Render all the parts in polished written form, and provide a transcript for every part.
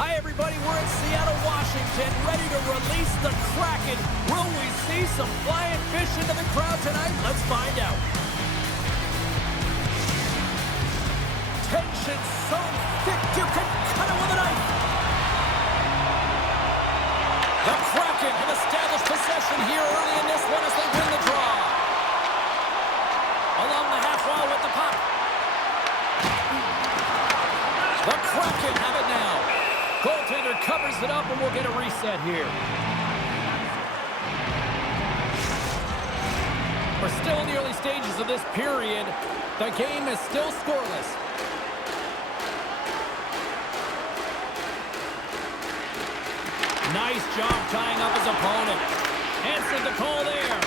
Hi, everybody. We're in Seattle, Washington, ready to release the Kraken. Will we see some flying fish into the crowd tonight? Let's find out. Tension so thick you can cut it with a knife. The Kraken have established possession here early in this one as they win the draw. Along the half wall with the puck. The Kraken have it now. Goaltender covers it up, and we'll get a reset here. We're still in the early stages of this period. The game is still scoreless. Nice job tying up his opponent. Answered the call there.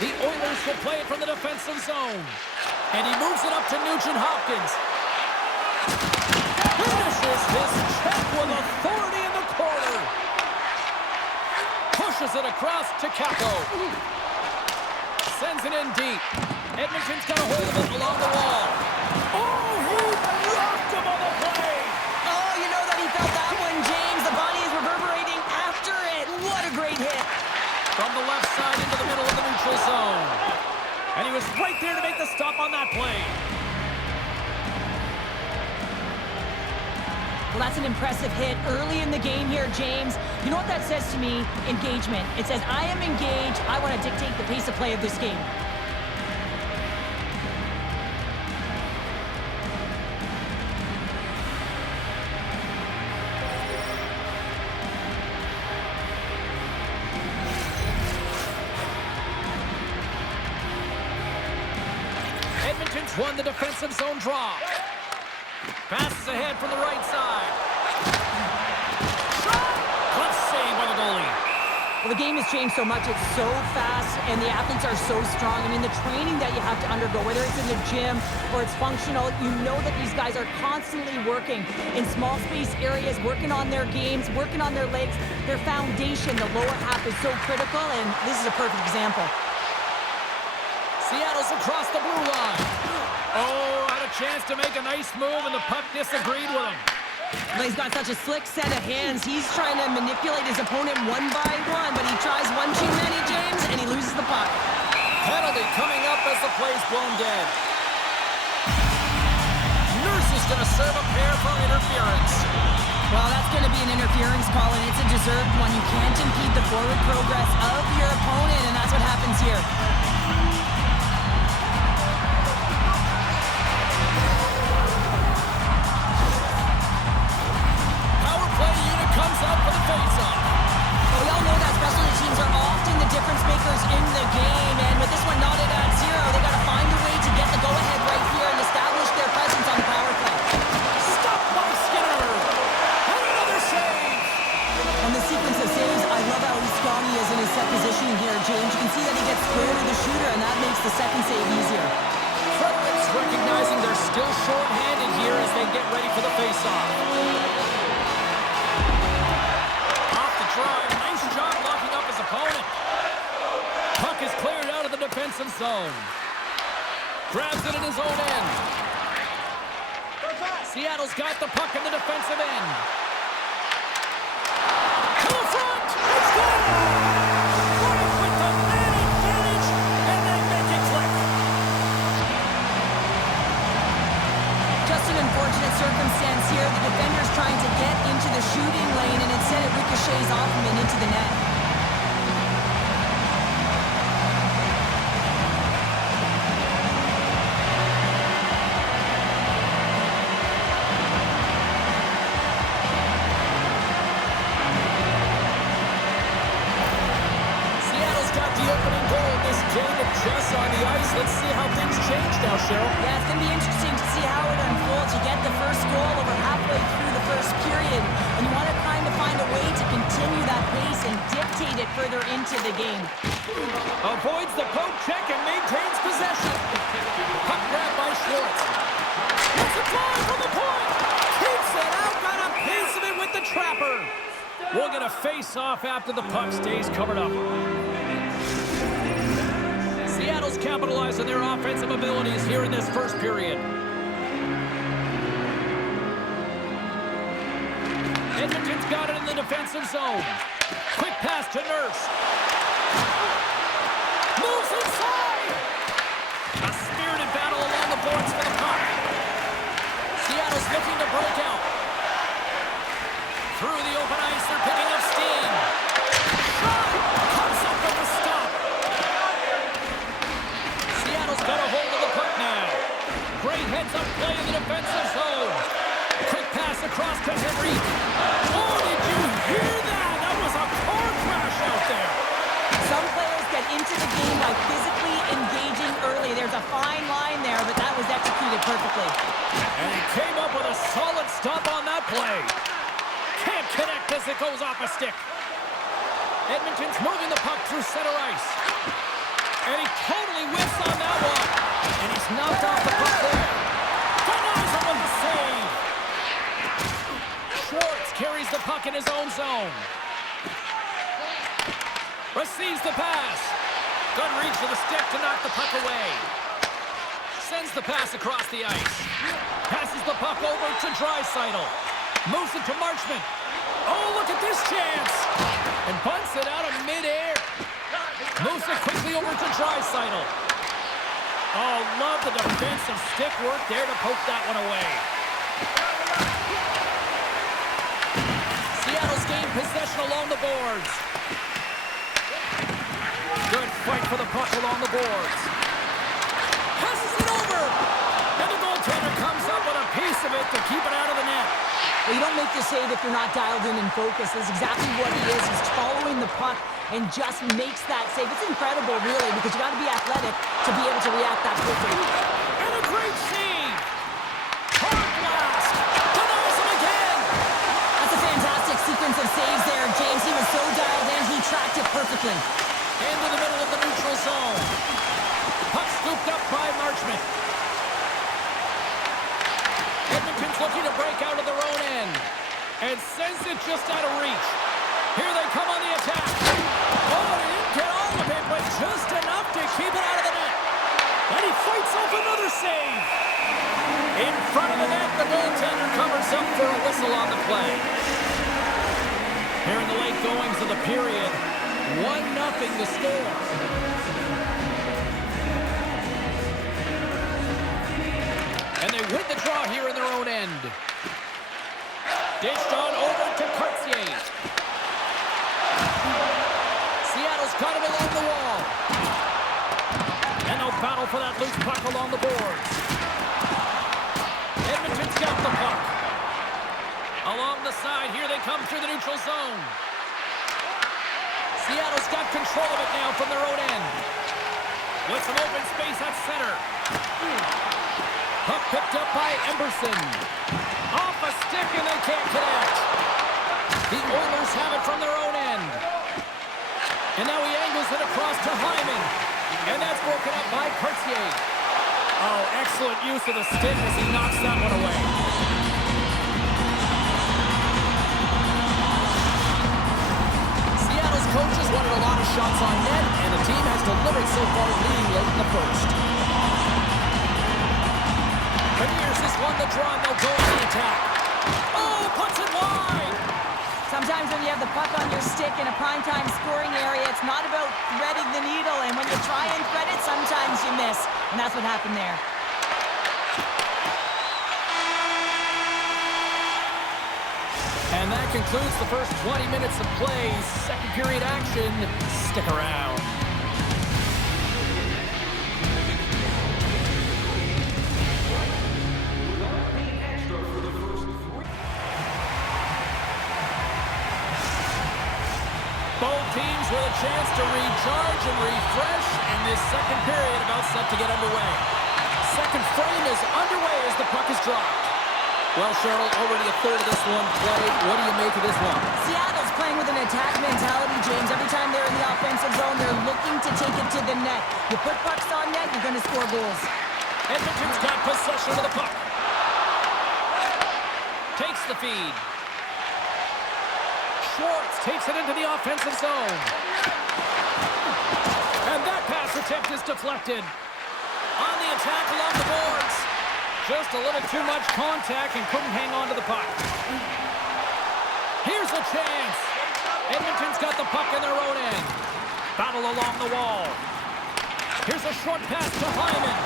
The Oilers will play it from the defensive zone. And he moves it up to Nugent-Hopkins. Finishes his check with authority in the corner. Pushes it across to Kako. Sends it in deep. Edmonton's got a hold of it along the wall. Oh, he rocked him on the play. Oh, you know that he felt that one, James. The body is reverberating after it. What a great hit. From the left side into the middle of the neutral zone. And he was right there to make the stop on that play. Well, that's an impressive hit early in the game here, James. You know what that says to me? Engagement. It says, I am engaged. I want to dictate the pace of play of this game. Edmonton's won the defensive zone draw. Passes ahead from the right side. Good save by the goalie. Well, the game has changed so much. It's so fast, and the athletes are so strong. I mean, the training that you have to undergo, whether it's in the gym or it's functional, you know that these guys are constantly working in small space areas, working on their games, working on their legs. Their foundation, the lower half, is so critical, and this is a perfect example. Seattle's across the blue line. Oh, had a chance to make a nice move, and the puck disagreed with him. Well, he's got such a slick set of hands. He's trying to manipulate his opponent one by one, but he tries one too many, James, and he loses the puck. Penalty coming up as the play's blown dead. Nurse is going to serve a pair for interference. Well, that's going to be an interference call, and it's a deserved one. You can't impede the forward progress of your opponent, and that's what happens here. Comes out for the face-off. Well, we all know that specialty teams are often the difference makers in the game, and with this one knotted at 0, they got to find a way to get the go-ahead right here and establish their presence on the power play. Stop by Skinner! And another save! On the sequence of saves, I love how strong he is in his set positioning here, James. You can see that he gets square to the shooter, and that makes the second save easier. Fredericks recognizing they're still short-handed here as they get ready for the face-off. Nice job locking up his opponent. Puck is cleared out of the defensive zone. Grabs it in his own end. Seattle's got the puck in the defensive end. To the front! It's good! Right with the man advantage, and they make it click. Just an unfortunate circumstance here. The defender's trying to get into the shooting lane, and instead it ricochets off him and into the net. Seattle's got the opening goal in this game with Jess on the ice. Let's see how things change now, Cheryl. Yeah, it's going to be interesting to see how it unfolds. You get the first goal over halfway through the first period, and you want to kind of find a way to continue that pace and dictate it further into the game. Avoids the poke check and maintains possession. Puck grab by Schwartz. It's a drive from the point. Keeps it out. Got a piece of it with the trapper. We'll get a face-off after the puck stays covered up. Seattle's capitalized on their offensive abilities here in this first period. Edmonton's got it in the defensive zone. Quick pass to Nurse. Moves inside. A spirited battle along the boards for the puck. Seattle's looking to break out. Through the open ice, they're picking up steam. Shot! Comes up with a stop. Seattle's got a hold of the puck now. Great heads-up play in the defensive zone. Quick pass across to Henry. Oh, did you hear that? That was a car crash out there. Some players get into the game by physically engaging early. There's a fine line there, but that was executed perfectly. And he came up with a solid stop on that play. Can't connect as it goes off a stick. Edmonton's moving the puck through center ice. And he totally whiffs on that one. And he's knocked off the puck there. Denies him with the save. Schwartz carries the puck in his own zone. Receives the pass. Good reach for the stick to knock the puck away. Sends the pass across the ice. Passes the puck over to Draisaitl. Moves it to Marchment. Oh, look at this chance. And bunts it out of midair. Moves it quickly over to Draisaitl. Oh, love the defensive stick work there to poke that one away. Seattle's gained possession along the boards. Good fight for the puck along the boards. Passes it over. And the goaltender comes up with a piece of it to keep it out of the net. Well, you don't make the save if you're not dialed in and focused. That's exactly what he is. He's following the puck and just makes that save. It's incredible, really, because you got to be athletic to be able to react that quickly. And a great save. Hard blast. Denies him again. That's a fantastic sequence of saves there, James. He was so dialed in, he tracked it perfectly. Into the middle of the neutral zone. Puck scooped up by Marchment. Edmonton's looking to break out of their own end. And sends it just out of reach. Here they come on the attack. Oh, he didn't get all of it, but just enough to keep it out of the net. And he fights off another save. In front of the net, the goaltender covers up for a whistle on the play. Here in the late goings of the period, 1-0 the score. And they win the draw here in their own end. Dished on over to Cartier. Seattle's got him along the wall. And no battle for that loose puck along the boards. Edmonton's got the puck. Along the side, here they come through the neutral zone. Seattle's got control of it now from their own end. With some open space at center. Puck picked up by Emberson. Off a stick and they can't connect. The Oilers have it from their own end. And now he angles it across to Hyman. And that's broken up by Cartier. Oh, excellent use of the stick as he knocks that one away. Seattle's coaches wanted a lot of shots on net, and the team has delivered so far, leading late in the first. Premiers has won the draw, and they'll go on the attack. Oh, puts it wide! Sometimes when you have the puck on your stick in a primetime scoring area, it's not about threading the needle, and when you try and thread it, sometimes you miss, and that's what happened there. And that concludes the first 20 minutes of play. Second period action. Stick around. Both teams with a chance to recharge and refresh, and this second period about set to get underway. Second frame is underway as the puck is dropped. Well, Cheryl, already a third of this one played. What do you make of this one? Seattle's playing with an attack mentality, James. Every time they're in the offensive zone, they're looking to take it to the net. You put pucks on net, you're going to score goals. Edmonton's got possession of the puck. Takes the feed. Schwartz takes it into the offensive zone. And that pass attempt is deflected. On the attack along the boards. Just a little too much contact and couldn't hang on to the puck. a chance. Edmonton's got the puck in their own end. Battle along the wall. Here's a short pass to Hyman.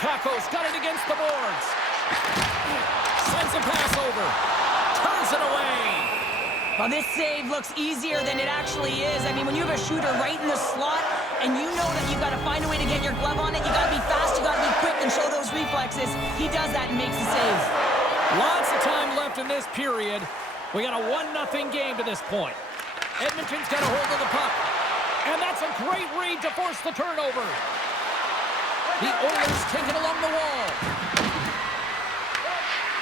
Kakko's got it against the boards. Sends a pass over. Turns it away. Well, this save looks easier than it actually is. I mean, when you have a shooter right in the slot and you know that you've got to find a way to get your glove on it, you got to be fast, you got to be quick and show those reflexes. He does that and makes the save. Lots of time left in this period. We got a 1-0 game to this point. Edmonton's got a hold of the puck. And that's a great read to force the turnover. The Oilers take it along the wall.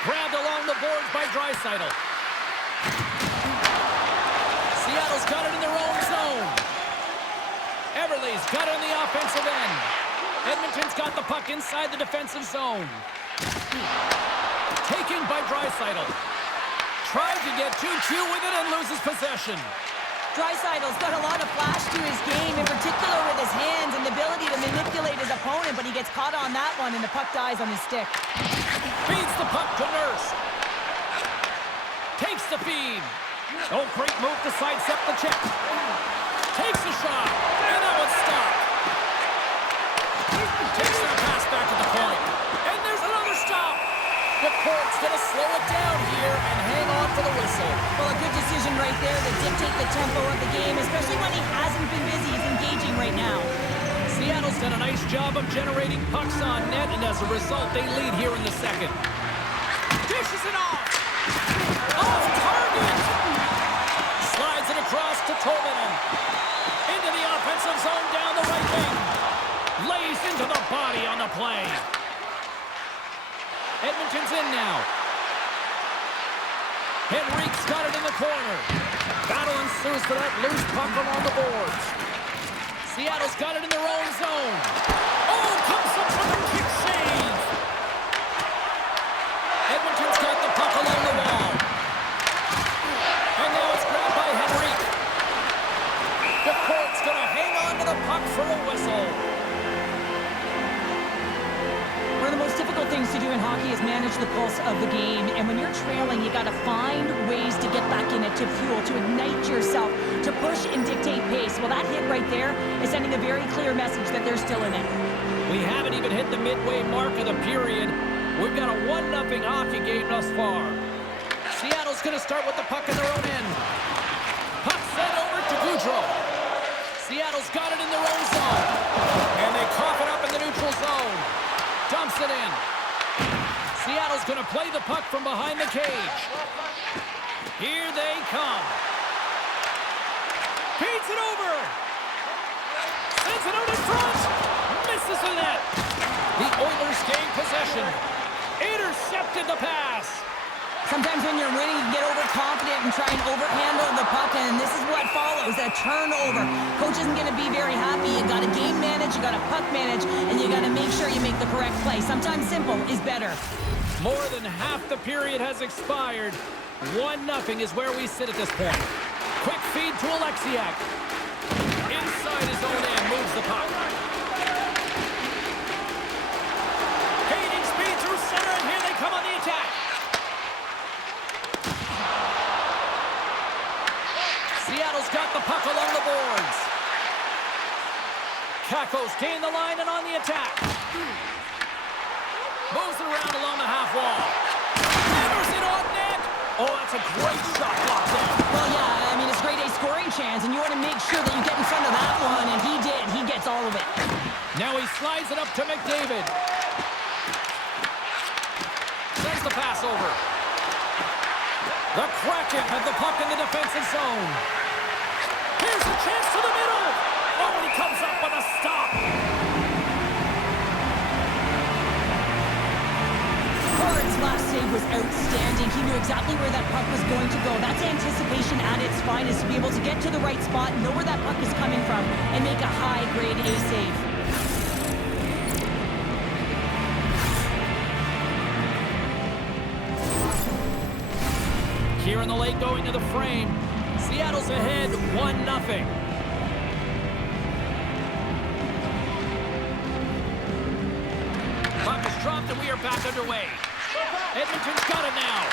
Grabbed along the boards by Draisaitl. Seattle's got it in their own zone. Everly's got it on the offensive end. Edmonton's got the puck inside the defensive zone. Taken by Draisaitl. Tried to get too cute with it and loses possession. Draisaitl's got a lot of flash to his game, in particular with his hands and the ability to manipulate his opponent, but he gets caught on that one and the puck dies on his stick. Feeds the puck to Nurse. Takes the feed. Oh, great move to sidestep the check. Takes a shot, and that one's stopped. Takes that pass back to the point. And there's another stop. The court's going to slow it down here and hang on for the whistle. Well, a good decision right there to dictate the tempo of the game, especially when he hasn't been busy. He's engaging right now. Seattle's done a nice job of generating pucks on net, and as a result, they lead here in the second. Dishes it off. Off target. Slides it across to Tolvanen. Into the offensive zone down the right wing. Lays into the body on the play. Edmonton's in now. Henrique's got it in the corner. Battle ensues for that loose puck along the boards. Seattle's got it in their own zone. Oh, comes up with a kick save. Edmonton's got the puck along the wall. And now it's grabbed by Henrique. The court's going to hang on to the puck for a whistle. One of the most difficult things to do in hockey is manage the pulse of the game. And when you're trailing, you got to find ways to get back in it, to fuel, to ignite yourself, to push and dictate pace. Well, that hit right there is sending a very clear message that they're still in it. We haven't even hit the midway mark of the period. We've got a 1-0 hockey game thus far. Seattle's going to start with the puck in their own end. Puck sent over to Goudreau. Seattle's got it in their own zone. And they cough it up in the neutral zone. Dumps it in. Seattle's going to play the puck from behind the cage. Here they come. Feeds it over. Sends it out in front. Misses the net. The Oilers gain possession. Intercepted the pass. Sometimes when you're winning, you get overconfident and try and overhandle the puck, and this is what follows, a turnover. Coach isn't going to be very happy. You got to game manage, you got to puck manage, and you got to make sure you make the correct play. Sometimes simple is better. More than half the period has expired. 1-0 is where we sit at this point. Quick feed to Alexiak. Inside his own end, moves the puck. Gaining speed through center, and here they come on the attack. Seattle's got the puck along the boards. Kakko's gained the line and on the attack. Moves it around along the half wall. Hammers it on net. Oh, that's a great shot blocked there. Well, yeah, I mean, it's grade A scoring chance, and you want to make sure that you get in front of that one, and he did. He gets all of it. Now he slides it up to McDavid. Sends the pass over. The Kraken have the puck in the defensive zone. Here's a chance to the middle. Oh, he comes up with a stop. Curran's last save was outstanding. He knew exactly where that puck was going to go. That's anticipation at its finest, to be able to get to the right spot, know where that puck is coming from, and make a high grade A save. Here in the late going to the frame. Seattle's ahead 1-0. Puck is dropped and we are back underway. Edmonton's got it now.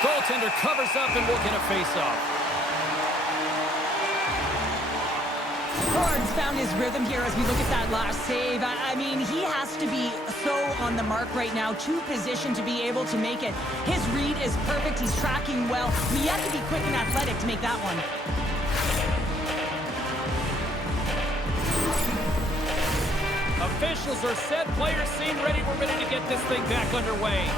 Goaltender covers up and will get a face-off. Ford's found his rhythm here as we look at that last save. I mean, he has to be so on the mark right now, to position to be able to make it. His read is perfect. He's tracking well. I mean, you have to be quick and athletic to make that one. Officials are set. Players seem ready. We're ready to get this thing back underway.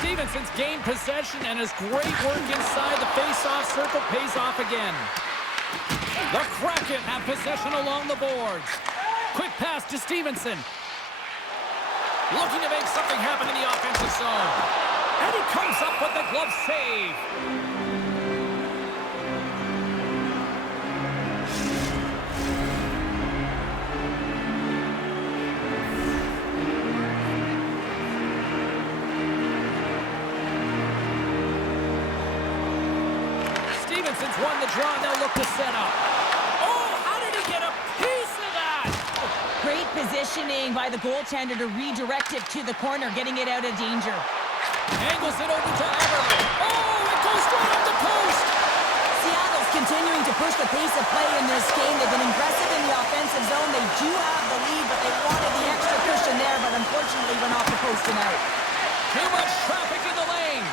Stevenson's gained possession, and his great work inside the face-off circle pays off again. The Kraken have possession along the boards. Quick pass to Stevenson. Looking to make something happen in the offensive zone. And he comes up with the glove save. Stevenson's won the draw, now look to set up. Oh, how did he get a piece of that? Great positioning by the goaltender to redirect it to the corner, getting it out of danger. Angles it over to Everly. Oh, it goes right up the post. Seattle's continuing to push the pace of play in this game. They've been aggressive in the offensive zone. They do have the lead, but they wanted the extra cushion there, but unfortunately went off the post and out. Too much traffic in the lane.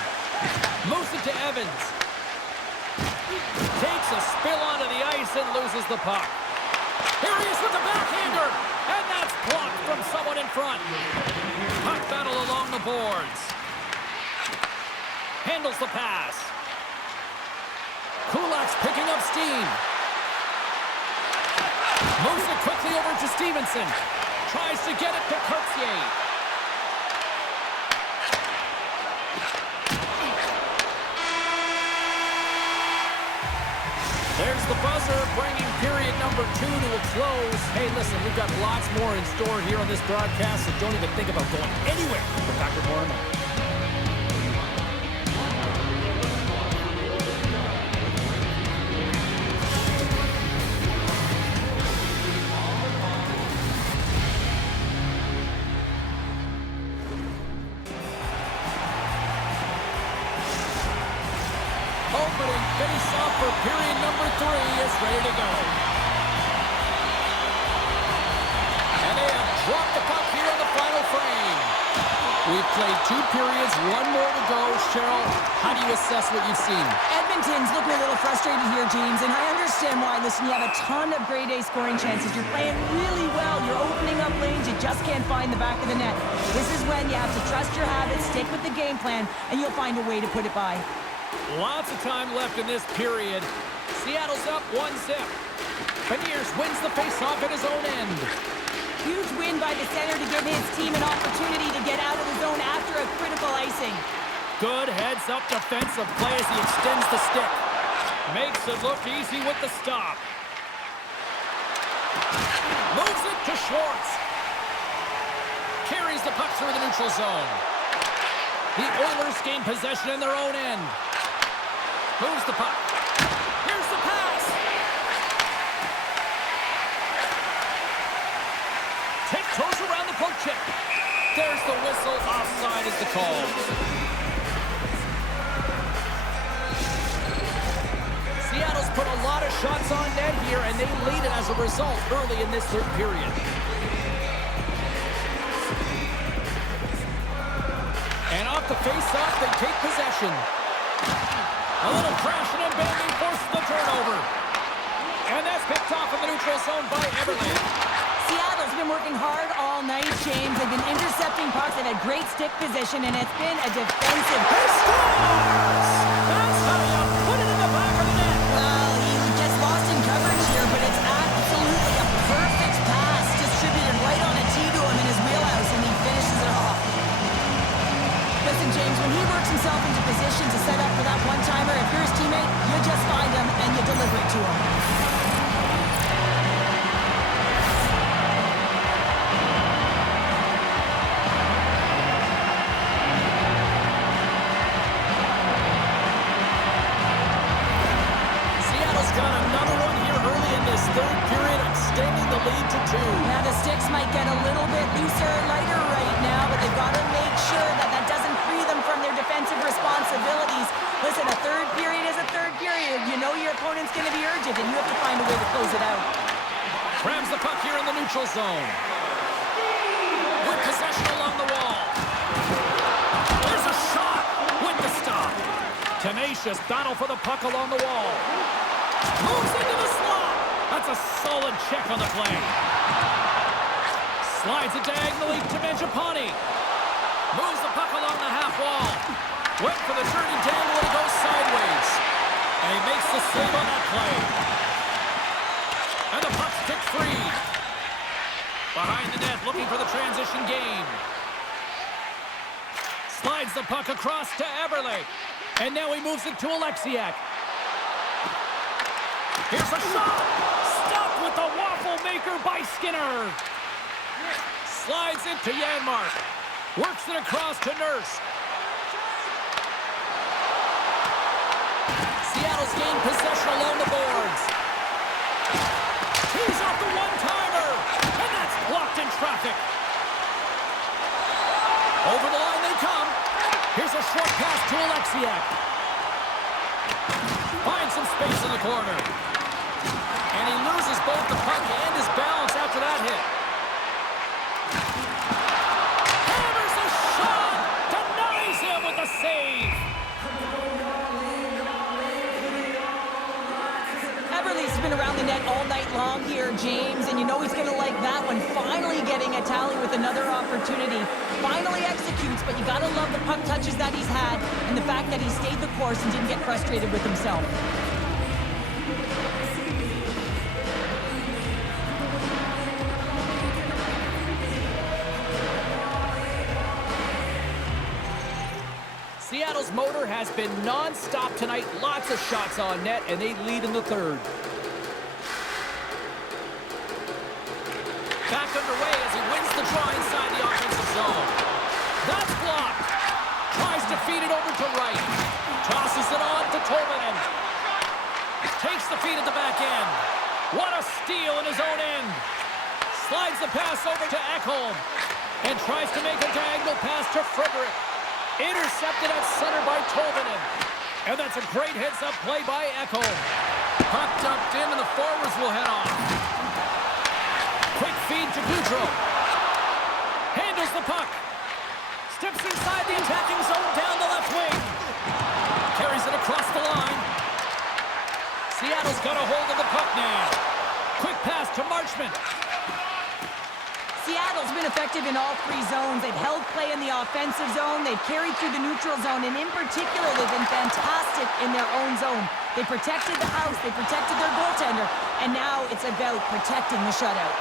Moves it to Evans. Takes a spill onto the ice and loses the puck. Here he is with the backhander, and that's blocked from someone in front. Puck battle along the boards. Handles the pass. Kulak's picking up steam. Moves it quickly over to Stevenson. Tries to get it to Courtier. There's the buzzer, bringing period number 2 to a close. Hey, listen, we've got lots more in store here on this broadcast, so don't even think about going anywhere. We're back with more in a moment. Opening face-off for period number 3 is ready to go. And they have dropped the puck here in the final frame. We've played 2 periods, 1 more to go. Cheryl, how do you assess what you've seen? Edmonton's looking a little frustrated here, James, and I understand why. Listen, you have a ton of grade A scoring chances. You're playing really well. You're opening up lanes. You just can't find the back of the net. This is when you have to trust your habits, stick with the game plan, and you'll find a way to put it by. Lots of time left in this period. Seattle's up 1-0. Beniers wins the faceoff at his own end. Huge win by the center to give his team an opportunity to get out of the zone after a critical icing. Good heads-up defensive play as he extends the stick. Makes it look easy with the stop. Moves it to Schwartz. Carries the puck through the neutral zone. The Oilers gain possession in their own end. Moves the puck. Here's the pass. Tiptoes around the poke check. There's the whistle. Offside is the call. Seattle's put a lot of shots on net here, and they lead it as a result early in this third period. And off the face-off, they take possession. A little crashing and banging forces the turnover. And that's picked off in the neutral zone by Everly. Seattle's been working hard all night, James. They've been intercepting pucks. They've had great stick position, and it's been a defensive... He scores! That's how you put it in the back of the net. Well, he gets lost in coverage here, but it's absolutely a perfect pass distributed right on a tee to him in his wheelhouse, and he finishes it off. Listen, James, when he works himself into position to set up for that one-timer, if you're his teammate, you just find him and you deliver it to him. Seattle's got another one here early in this third period, extending the lead to 2. Now, the sticks might get a little bit looser and lighter right now, but they've got to make sure that that it, then you have to find a way to close it out. Grabs the puck here in the neutral zone. With possession along the wall. There's a shot with the stop. Tenacious battle for the puck along the wall. Moves into the slot. That's a solid check on the play. Slides it diagonally to Mangiapane. Moves the puck along the half wall. Went for the turning dangle and it goes sideways. And he makes the save on that play. And the puck's kicked free. Behind the net, looking for the transition game. Slides the puck across to Eberle. And now he moves it to Alexiak. Here's a shot! Stopped with the waffle maker by Skinner. Slides it to Janmark. Works it across to Nurse. Seattle's gained possession along the boards. He's off the one-timer. And that's blocked in traffic. Over the line they come. Here's a short pass to Alexiak. Finds some space in the corner. And he loses both the puck and his balance after that hit. Hammers a shot! Denies him with the save! Eberle's been around the net all night long here, James, and you know he's going to like that one. Finally getting a tally with another opportunity. Finally executes, but you got to love the puck touches that he's had and the fact that he stayed the course and didn't get frustrated with himself. Seattle's motor has been non-stop tonight. Lots of shots on net, and they lead in the third. Back underway as he wins the draw inside the offensive zone. That's blocked. Tries to feed it over to Wright. Tosses it on to Tolvanen. Takes the feed at the back end. What a steal in his own end. Slides the pass over to Ekholm. And tries to make a diagonal pass to Frederick. Intercepted at center by Tolvanen. And that's a great heads-up play by Ekholm. Puck dumped in and the forwards will head off. Quick feed to Goudreau. Handles the puck. Steps inside the attacking zone down the left wing. Carries it across the line. Seattle's got a hold of the puck now. Quick pass to Marchment. Seattle's been effective in all three zones. They've held play in the offensive zone. They've carried through the neutral zone. And in particular, they've been fantastic in their own zone. They protected the house. They protected their goaltender. And now it's about protecting the shutout.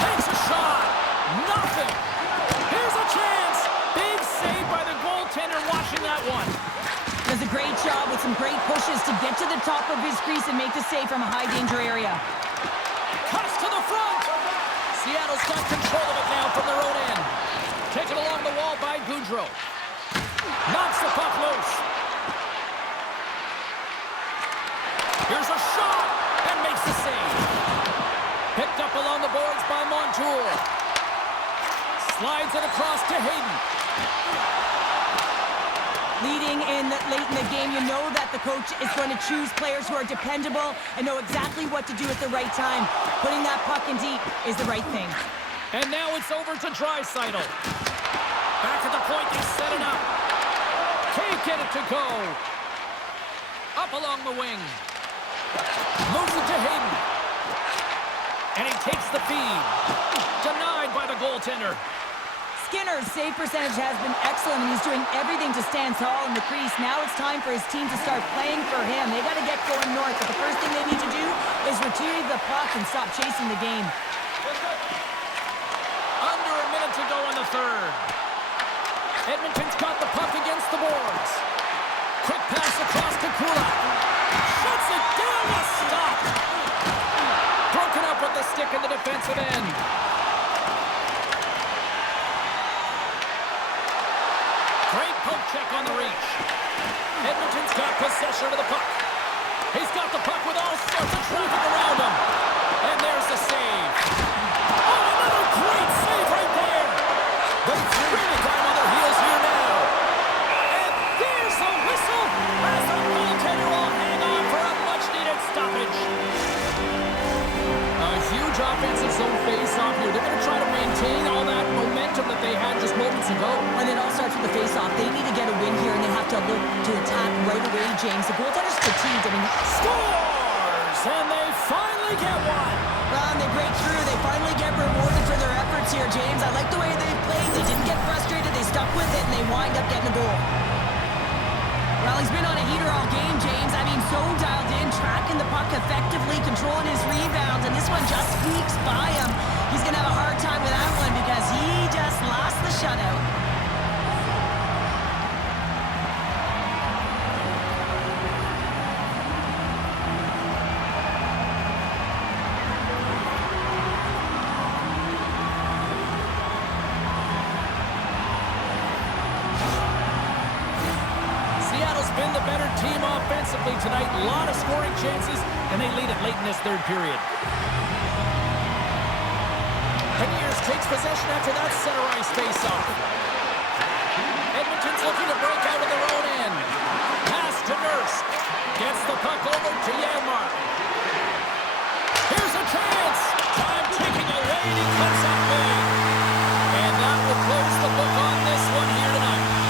Takes a shot. Nothing. Here's a chance. Big save by the goaltender watching that one. Does a great job with some great pushes to get to the top of his crease and make the save from a high-danger area. Cuts to the front. Seattle's got control of it now from their own end. Taken along the wall by Goudreau. Knocks the puck loose. Here's a shot and makes the save. Picked up along the boards by Montour. Slides it across to Hayden. Leading in late in the game, you know that the coach is going to choose players who are dependable and know exactly what to do at the right time. Putting that puck in deep is the right thing. And now it's over to Draisaitl. Back at the point, they set it up. Can't get it to go. Up along the wing. Moves it to Hayden. And he takes the feed. Denied by the goaltender. Skinner's save percentage has been excellent, and he's doing everything to stand tall in the crease. Now it's time for his team to start playing for him. They got to get going north, but the first thing they need to do is retrieve the puck and stop chasing the game. Under a minute to go in the third. Edmonton's got the puck against the boards. Quick pass across to Kulak. Shuts it down, a stop. Broken up with the stick in the defensive end. Great poke check on the reach. Edmonton's got possession of the puck. He's got the puck with all sorts of traffic around him. And there's the save. Oh, another great save right there. The three time on their heels here now. And there's a whistle as the goaltender will hang on for a much minutes ago. And it all starts with the face-off. They need to get a win here, and they have to look to attack right away, James. The goaltender's fatigued. I mean, Scores! And they finally get one. well, and they break through. They finally get rewarded for their efforts here, James. I like the way they played. They didn't get frustrated. They stuck with it, and they wind up getting a goal. Well, he's been on a heater all game, James. I mean, so dialed in, tracking the puck effectively, controlling his rebounds, and this one just squeaks by him. He's going to have a hard time with that one because he just lost the shutout. Been the better team offensively tonight. A lot of scoring chances, and they lead it late in this third period. Peniers takes possession after that center ice face-off. Edmonton's looking to break out of their own end. Pass to Nurse. Gets the puck over to Janmark. Here's a chance. Time ticking away, and he cuts up big. And that will close the book on this one here tonight.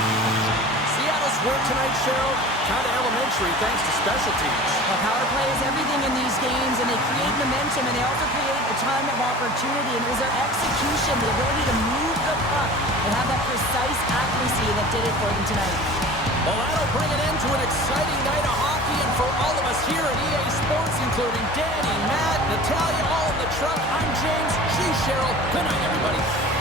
Work tonight, Cheryl, kind of elementary thanks to special teams. Well, power play is everything in these games, and they create momentum, and they also create a ton of opportunity. And it was their execution, the ability to move the puck and have that precise accuracy that did it for them tonight. Well, that'll bring an end to an exciting night of hockey, and for all of us here at EA Sports, including Danny, Matt, Natalia, all in the truck, I'm James. She's Cheryl. Good night, everybody.